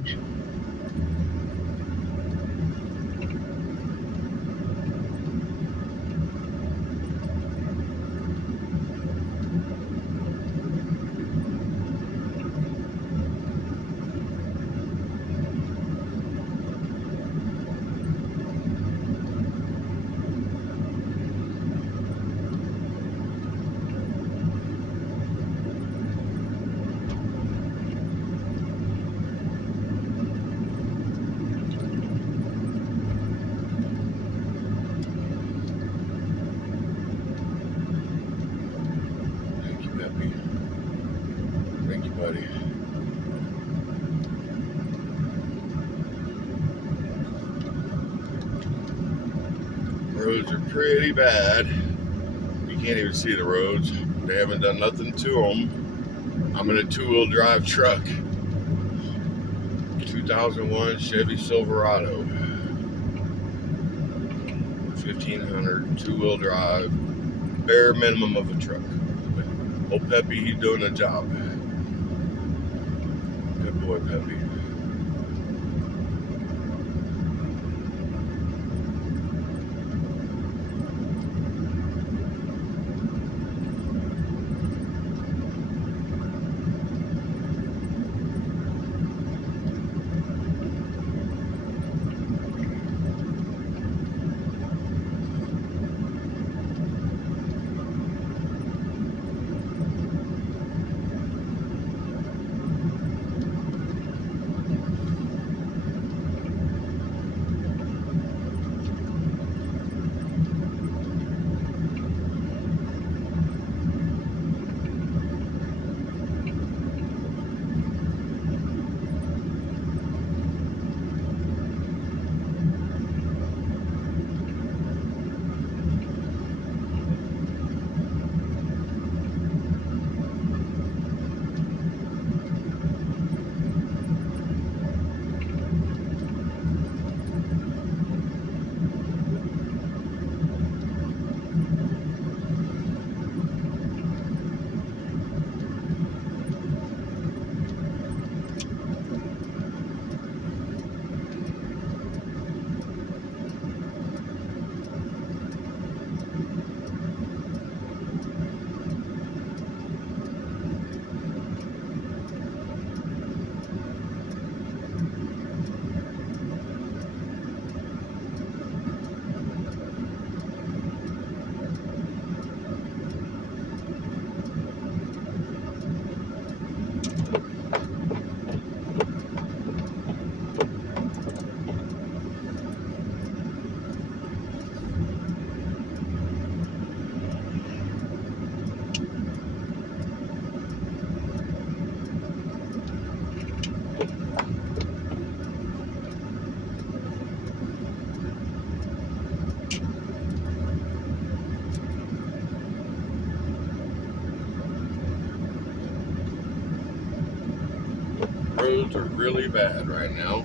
garbage. Thank you, Peppy. Thank you, buddy. Roads are pretty bad. You can't even see the roads. They haven't done nothing to them. I'm in a two-wheel drive truck. 2001 Chevy Silverado. 1500, two-wheel drive. Bare minimum of a truck. Old Peppy, he's doing a job. Good boy, Peppy. Roads are really bad right now.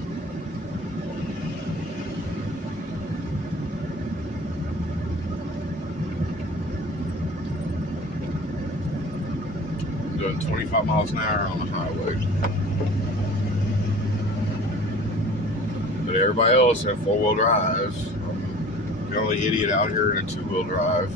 I'm doing 25 miles an hour on the highway. But everybody else had four-wheel drives. I'm the only idiot out here in a two-wheel drive.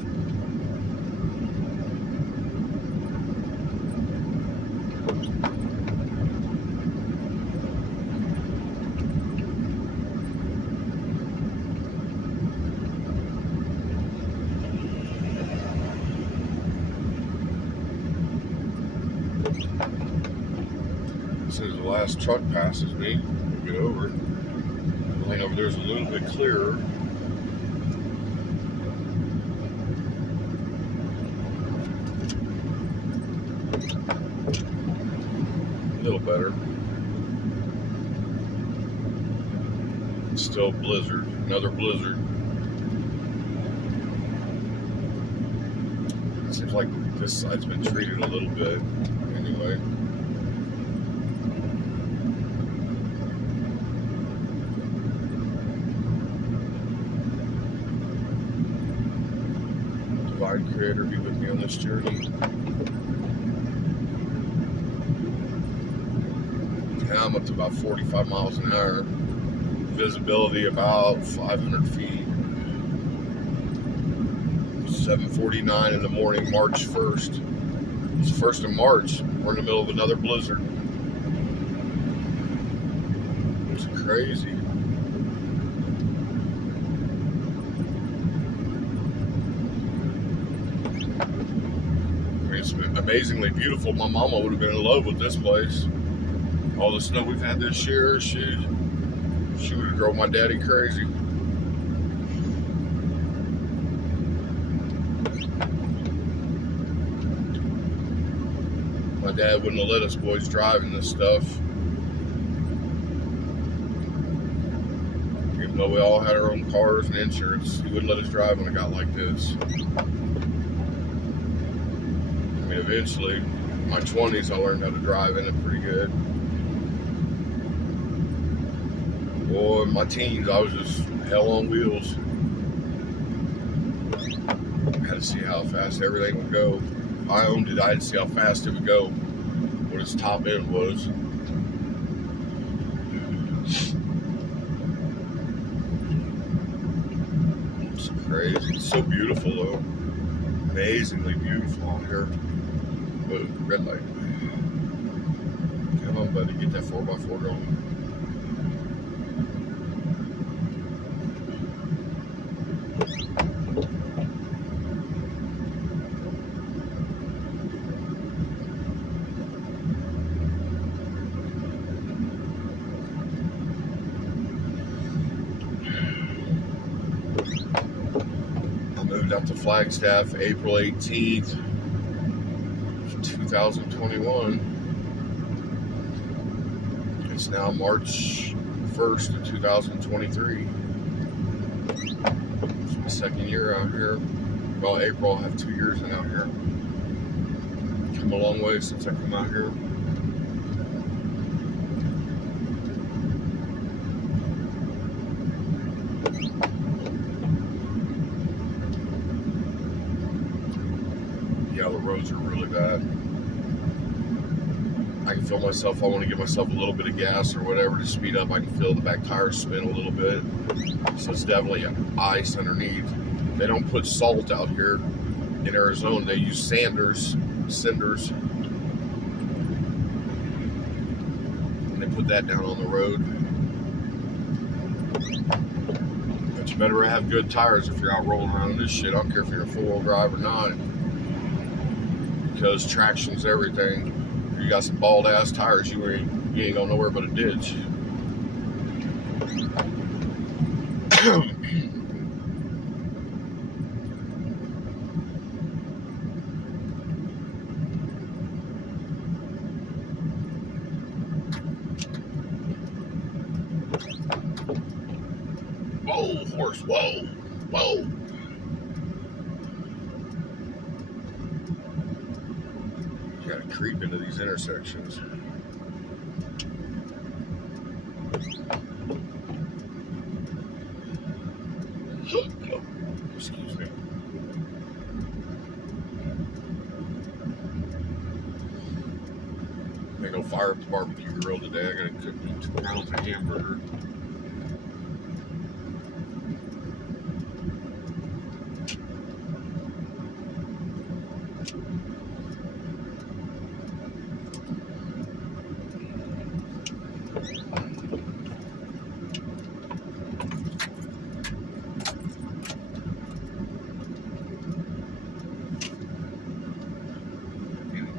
As soon as the last truck passes me, I'll get over it. The lane over there is a little bit clearer. A little better. It's still blizzard, another blizzard. It seems like this side's been treated a little bit, anyway. Divine Creator, be with me on this journey. Yeah, I'm up to about 45 miles an hour. Visibility about 500 feet. 7:49 in the morning, March 1st. It's the 1st of March. We're in the middle of another blizzard. It's crazy. It's amazingly beautiful. My mama would have been in love with this place. All the snow we've had this year, she would have drove my daddy crazy. My dad wouldn't have let us boys drive in this stuff. Even though we all had our own cars and insurance, he wouldn't let us drive when it got like this. I mean, eventually, in my 20s, I learned how to drive in it pretty good. Boy, in my teens, I was just hell on wheels. I had to see how fast everything would go. If I owned it, I had to see how fast it would go, what its top end was. It's crazy. It's so beautiful, though. Amazingly beautiful out here. Whoa, red light. Come on, buddy, get that 4x4 going. I moved out to Flagstaff April 18th, 2021. It's now March 1st of 2023. It's my second year out here. Well, April, I'll have 2 years out here. Come a long way since I come out here. Yeah, the roads are really bad. I can feel myself, if I want to give myself a little bit of gas or whatever to speed up, I can feel the back tires spin a little bit. So it's definitely ice underneath. They don't put salt out here in Arizona. They use cinders. And they put that down on the road. But you better have good tires if you're out rolling around in this shit. I don't care if you're a four-wheel drive or not. Because traction's everything. If you got some bald ass tires, you ain't going nowhere but a ditch. Whoa, horse, whoa, whoa. You gotta creep into these intersections. Excuse me. I'm gonna go fire up the barbecue grill today. I gotta cook me 2 pounds of hamburger.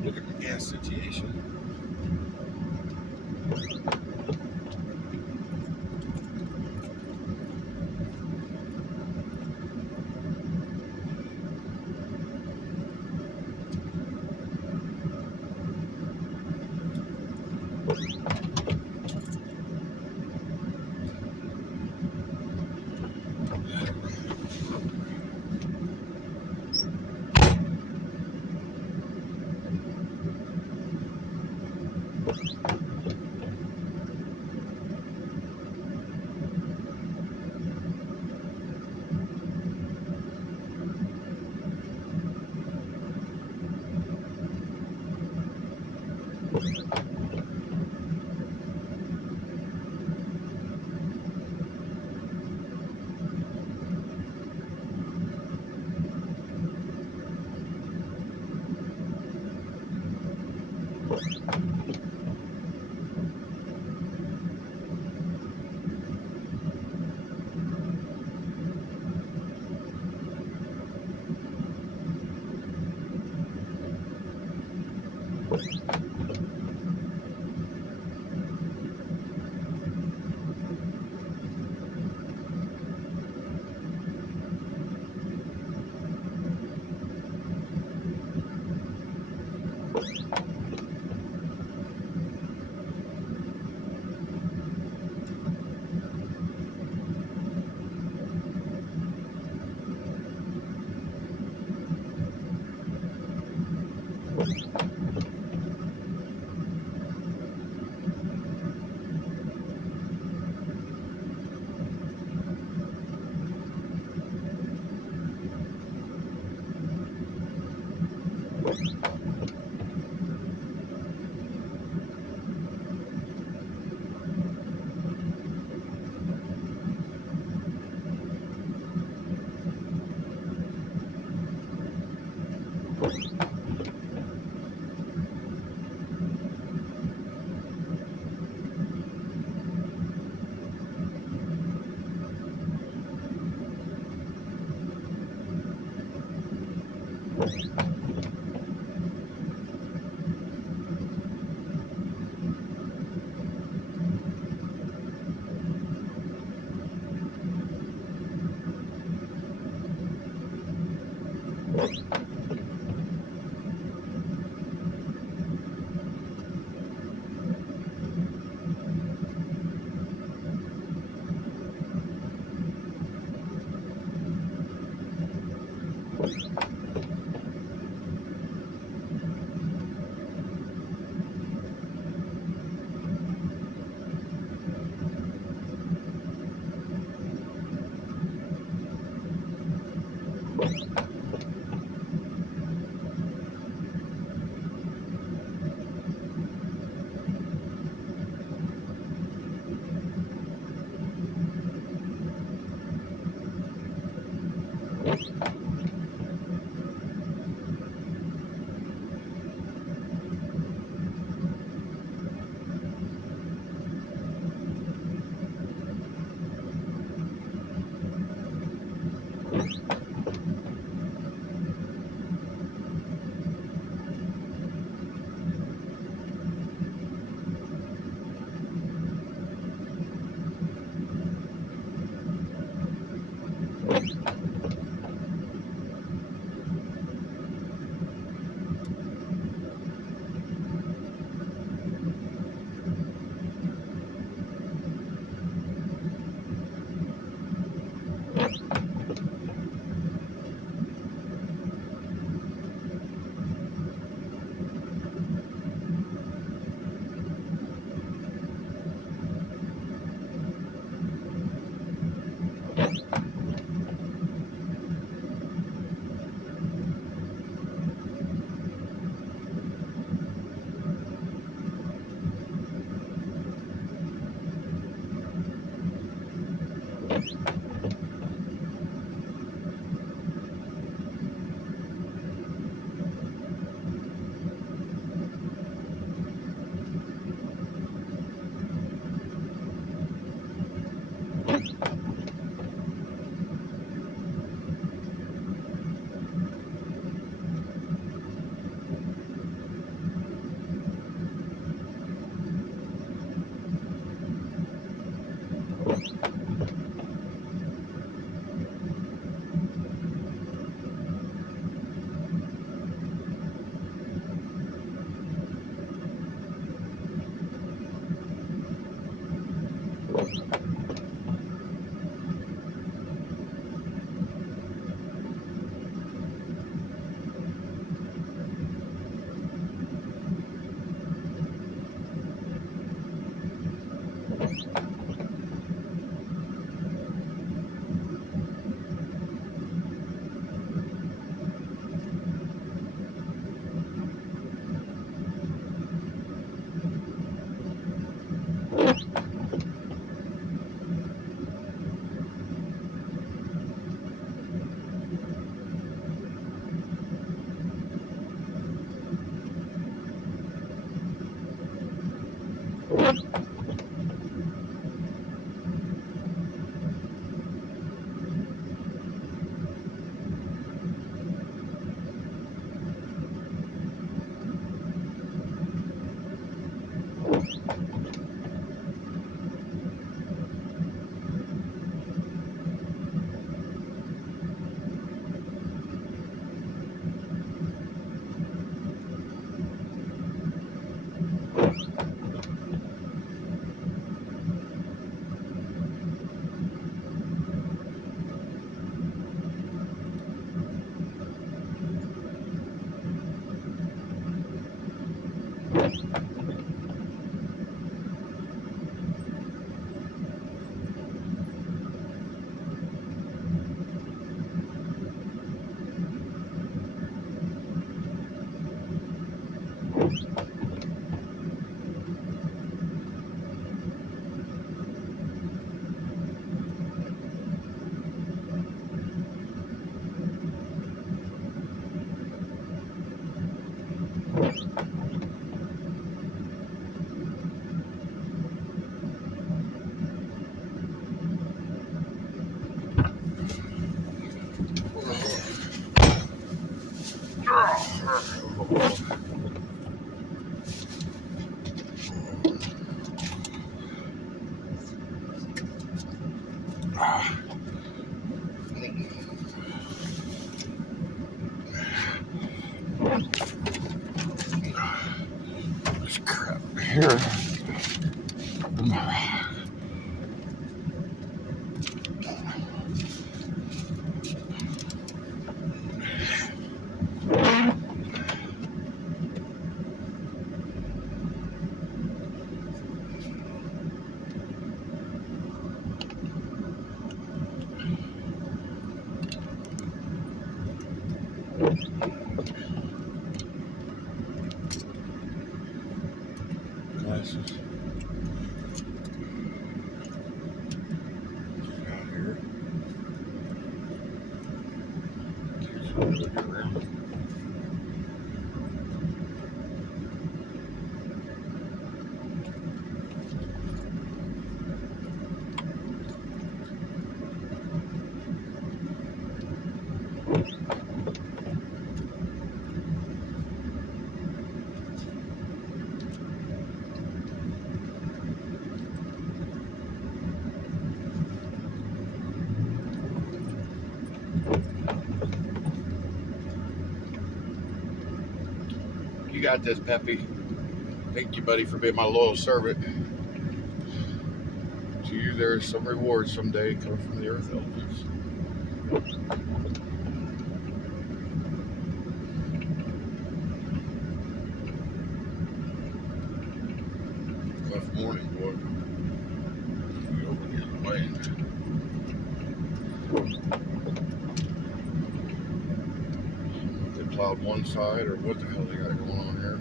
Look at the gas situation. This crap here. Glasses. Out here. Look around. You got this, Peppy. Thank you, buddy, for being my loyal servant. To you, there's some reward someday coming from the Earth Elements. Rough morning, boy. We over the other way. They plowed one side, or what the hell they got going on here?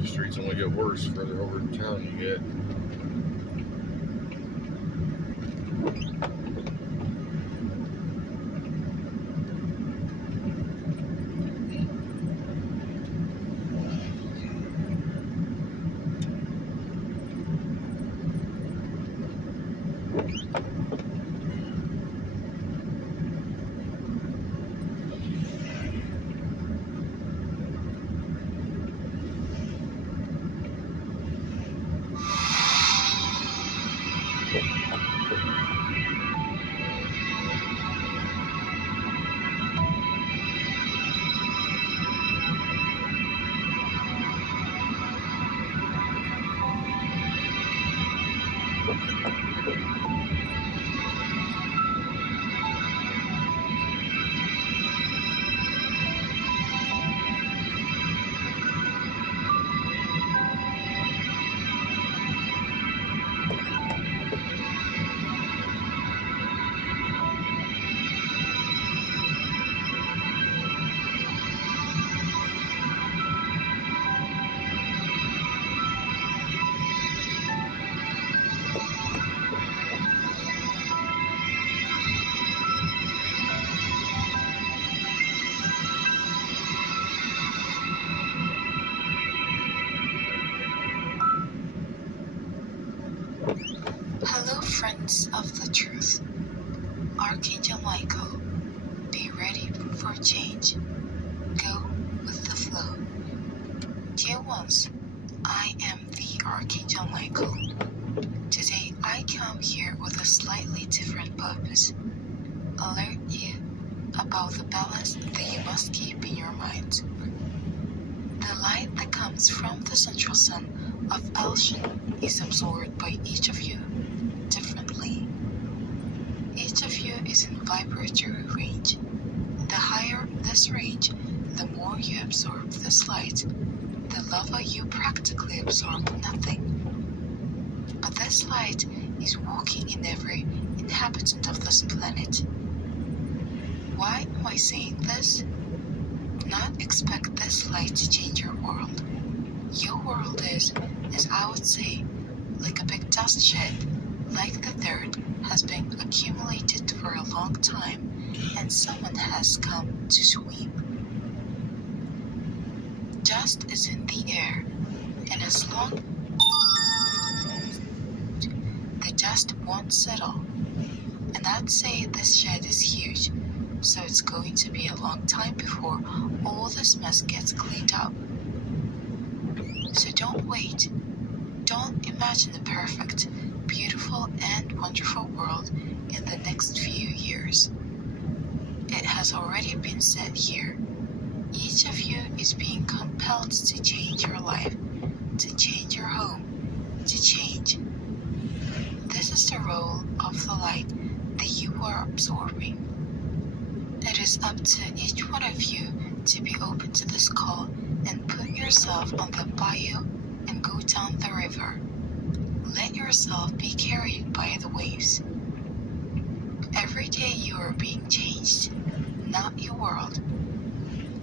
The streets only get worse further over in town you get. Hello, friends of the truth. Archangel Michael, be ready for change. Go with the flow. Dear ones, I am the Archangel Michael. Today I come here with a slightly different purpose. Alert you about the balance that you must keep in your mind. The light that comes from the central sun of Elshin is absorbed by each of you differently. Each of you is in vibratory range. The higher this range, the more you absorb this light, the lower you practically absorb nothing. But this light is walking in every inhabitant of this planet. Why am I saying this? Do not expect this light to change your world. Your world is, as I would say, like a big dust shed, like the dirt has been accumulated for a long time, and someone has come to sweep. Dust is in the air, and as long the dust won't settle. And I'd say this shed is huge, so it's going to be a long time before all this mess gets cleaned up. So don't wait. Don't imagine a perfect, beautiful, and wonderful world in the next few years. It has already been said here. Each of you is being compelled to change your life, to change your home, to change. This is the role of the light that you are absorbing. It is up to each one of you to be open to this call and put yourself on the bayou and go down the river. Let yourself be carried by the waves. Every day you are being changed, not your world.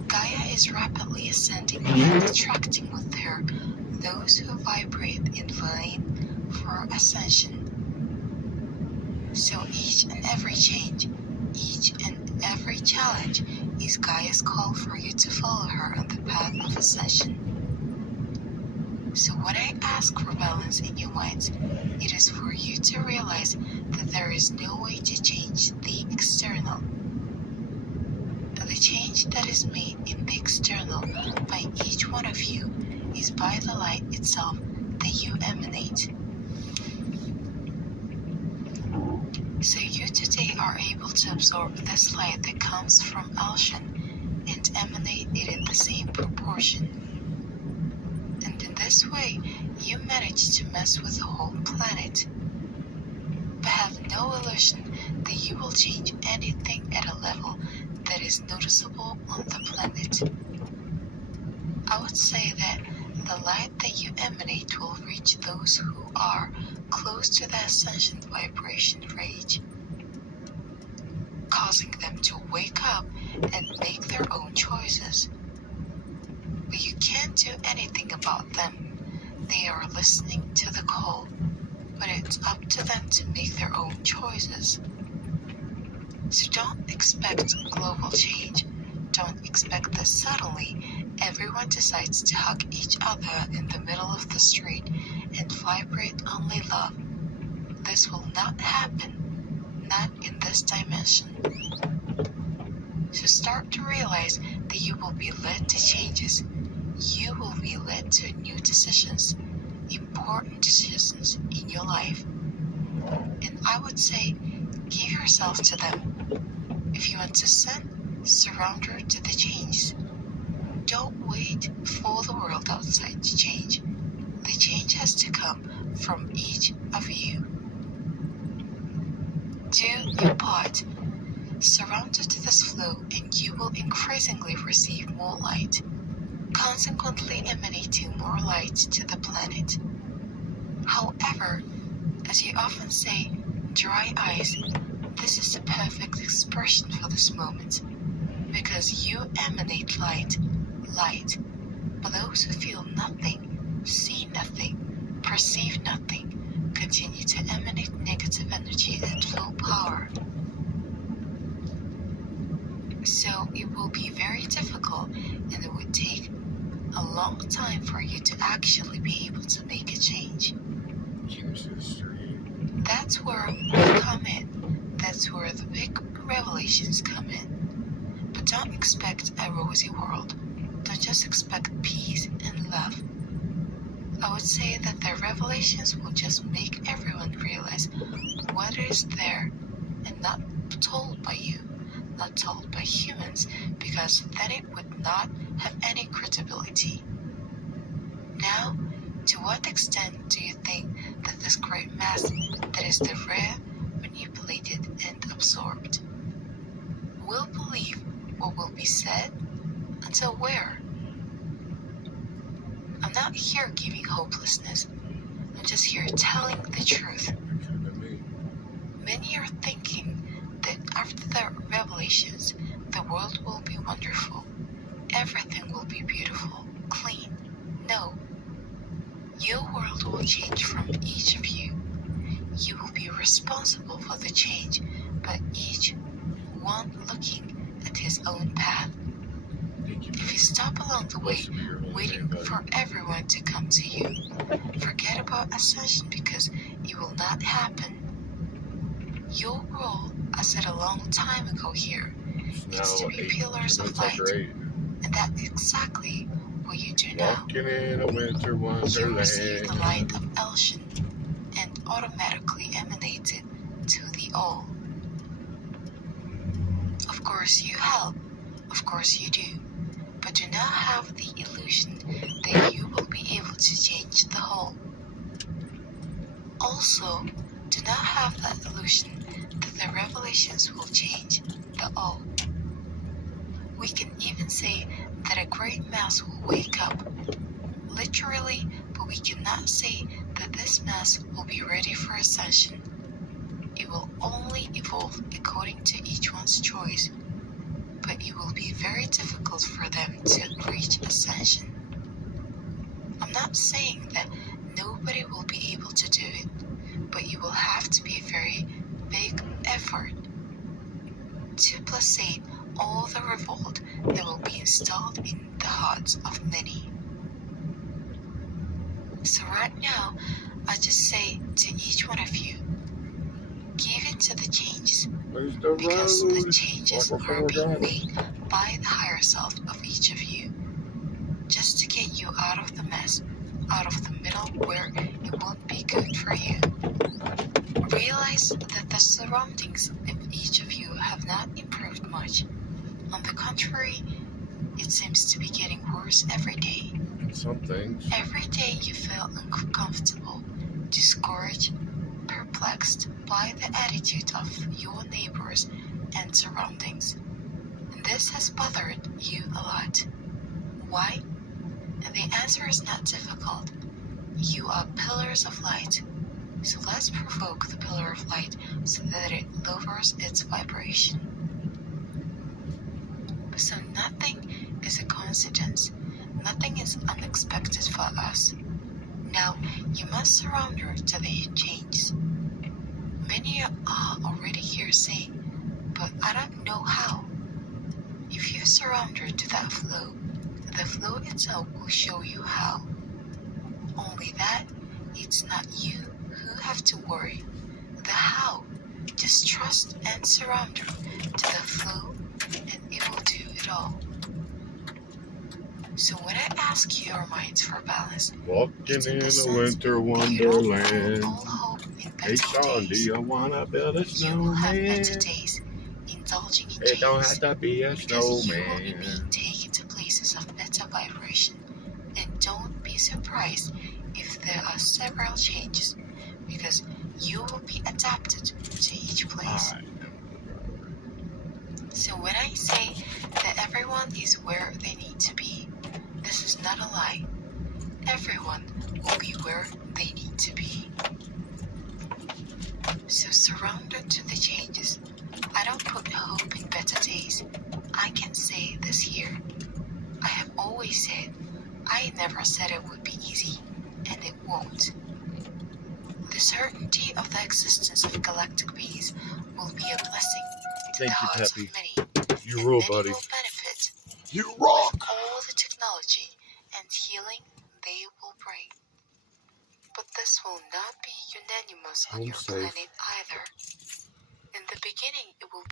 Gaia is rapidly ascending and attracting with her those who vibrate in line for ascension. So each and every change, each and every challenge is Gaia's call for you to follow her on the path of ascension. So when I ask for balance in your minds, it is for you to realize that there is no way to change the external. The change that is made in the external by each one of you is by the light itself that you emanate. So you today are able to absorb this light that comes from Alshan and emanate it in the same proportion. And in this way, you manage to mess with the whole planet. But have no illusion that you will change anything at a level that is noticeable on the planet. I would say that the light that you emanate will reach those who are close to the ascension vibration range, causing them to wake up and make their own choices. But you can't do anything about them. They are listening to the call, but it's up to them to make their own choices. So don't expect global change. Don't expect that suddenly everyone decides to hug each other in the middle of the street and vibrate only love. This will not happen, not in this dimension. So start to realize that you will be led to changes. You will be led to new decisions, important decisions in your life. And I would say, give yourself to them. If you want to surrender to the changes. Don't wait for the world outside to change. The change has to come from each of you. Do your part. Surrender to this flow and you will increasingly receive more light, consequently emanating more light to the planet. However, as you often say, dry eyes, this is the perfect expression for this moment, because you emanate light, but those who feel nothing, see nothing, perceive nothing, continue to emanate negative energy and low power. So it will be very difficult and it would take a long time for you to actually be able to make a change. That's where we come in. That's where the big revelations come in. But don't expect a rosy world. Don't just expect peace and love. I would say that the revelations will just make everyone realize what is there and not told by you, not told by humans, because then it would not have any credibility. Now, to what extent do you think that this great mass that is the rare, manipulated, and absorbed will believe what will be said? Until where? I'm not here giving hopelessness. I'm just here telling the truth. Many are thinking that after the revelations, the world will be wonderful. Everything will be beautiful, clean. No. Your world will change from each of you. You will be responsible for the change, but each one looking at his own path. If you stop along the way, waiting for everyone to come to you, forget about ascension because it will not happen. Your role, I said a long time ago here, It's to be 8 pillars of minutes light. after 8. And that's exactly what you do now. Walking in a winter You receive the light wonderland. of Elsion and automatically emanate it to the all. Of course you help, of course you do, but do not have the illusion that you will be able to change the whole. Also, do not have that illusion that the revelations will change the all. We can even say that a great mass will wake up, literally, but we cannot say that this mass will be ready for ascension. It will only evolve according to each one's choice, but it will be very difficult for them to reach ascension. I'm not saying that nobody will be able to do it, but it will have to be a very big effort to placate all the revolt that will be installed in the hearts of many. So right now, I just say to each one of you, give in to the changes, because the changes are being made by the higher self of each of you, just to get you out of the mess, out of the middle where it won't be good for you. Realize that the surroundings of each of you have not improved much. On the contrary, it seems to be getting worse every day. Some things. Every day you feel uncomfortable, discouraged, perplexed by the attitude of your neighbors and surroundings. And this has bothered you a lot. Why? And the answer is not difficult. You are pillars of light. So let's provoke the pillar of light so that it lowers its vibration. So nothing is a coincidence. Nothing is unexpected for us. Now you must surrender to the changes. Many are already here saying, but I don't know how. If you surrender to that flow, the flow itself will show you how. Only that it's not you who have to worry. The how, just trust and surrender to the flow and it will do it all. So when I ask your minds for balance, Walking in a winter wonderland. all hope in Hey better Sean, do days. you wanna build a You will have better snowman? days, indulging in It don't change, have to be a because you will be snowman. being taken to places of better vibration. And don't be surprised if there are several changes, because you will be adapted to each place. So when I say that everyone is where they need to be, this is not a lie. Everyone will be where they need to be. So surrender to the changes. I don't put hope in better days. I can say this here. I have always said, I never said it would be easy, and it won't. The certainty of the existence of galactic beings will be a blessing to the hearts of many. You rule, Many buddy. will benefit You with rock. all the technology and healing they will bring. But this will not be unanimous on Home your safe. planet either. In the beginning, it will